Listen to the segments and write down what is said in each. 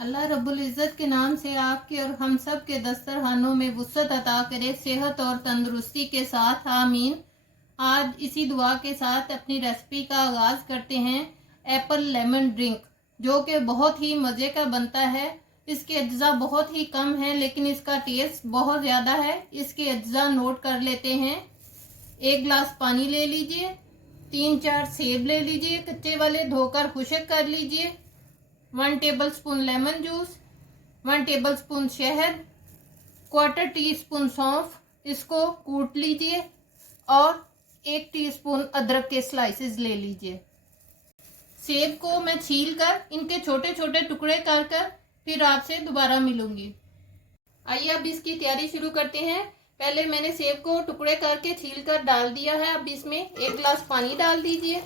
अल्लाह रब्बुल इज़्ज़त के नाम से आपके और हम सब के दस्तरखानों में वुसअत अता करे, सेहत और तंदुरुस्ती के साथ, आमीन। आज इसी दुआ के साथ अपनी रेसिपी का आगाज़ करते हैं। एप्पल लेमन ड्रिंक, जो कि बहुत ही मज़े का बनता है। इसके अज्जा बहुत ही कम हैं, लेकिन इसका टेस्ट बहुत ज़्यादा है। इसके अज्जा नोट कर लेते हैं। 1 गिलास पानी ले लीजिए, 3-4 सेब ले लीजिए कच्चे वाले, धोकर खुश्क कर लीजिए। 1 टेबलस्पून लेमन जूस, 1 टेबलस्पून शहद, 1/4 टीस्पून सौंफ, इसको कूट लीजिए और 1 टीस्पून अदरक के स्लाइसेस ले लीजिए। सेब को मैं छील कर इनके छोटे छोटे टुकड़े कर फिर आपसे दोबारा मिलूंगी। आइए अब इसकी तैयारी शुरू करते हैं। पहले मैंने सेब को टुकड़े करके छील कर डाल दिया है। अब इसमें 1 गिलास पानी डाल दीजिए।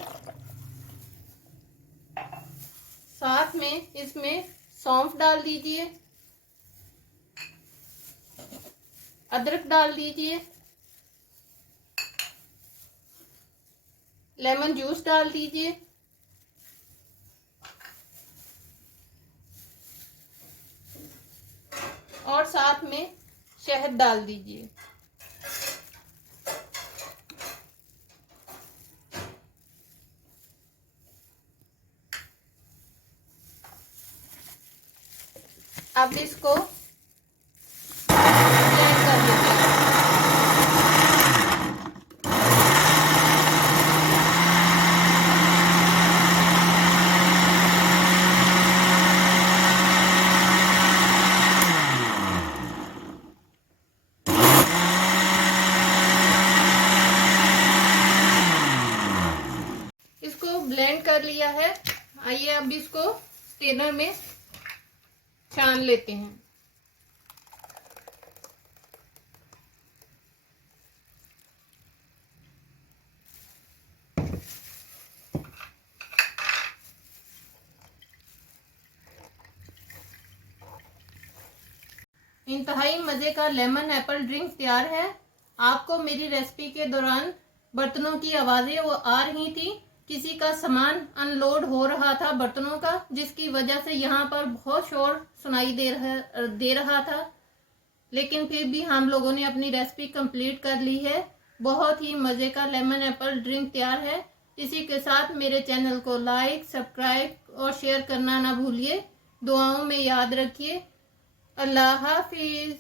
साथ में इसमें सौंफ डाल दीजिए, अदरक डाल दीजिए, लेमन जूस डाल दीजिए और साथ में शहद डाल दीजिए। अब इसको ब्लेंड कर लीजिए। इसको ब्लेंड कर लिया है। आइए अब इसको स्ट्रेनर में छान लेते हैं। इंतहाई मज़े का लेमन एप्पल ड्रिंक तैयार है। आपको मेरी रेसिपी के दौरान बर्तनों की आवाज़ें वो आ रही थी। किसी का सामान अनलोड हो रहा था बर्तनों का, जिसकी वजह से यहाँ पर बहुत शोर सुनाई दे रहा था। लेकिन फिर भी हम लोगों ने अपनी रेसिपी कंप्लीट कर ली है। बहुत ही मज़े का लेमन एप्पल ड्रिंक तैयार है। इसी के साथ मेरे चैनल को लाइक, सब्सक्राइब और शेयर करना ना भूलिए। दुआओं में याद रखिए। अल्लाह हाफिज़।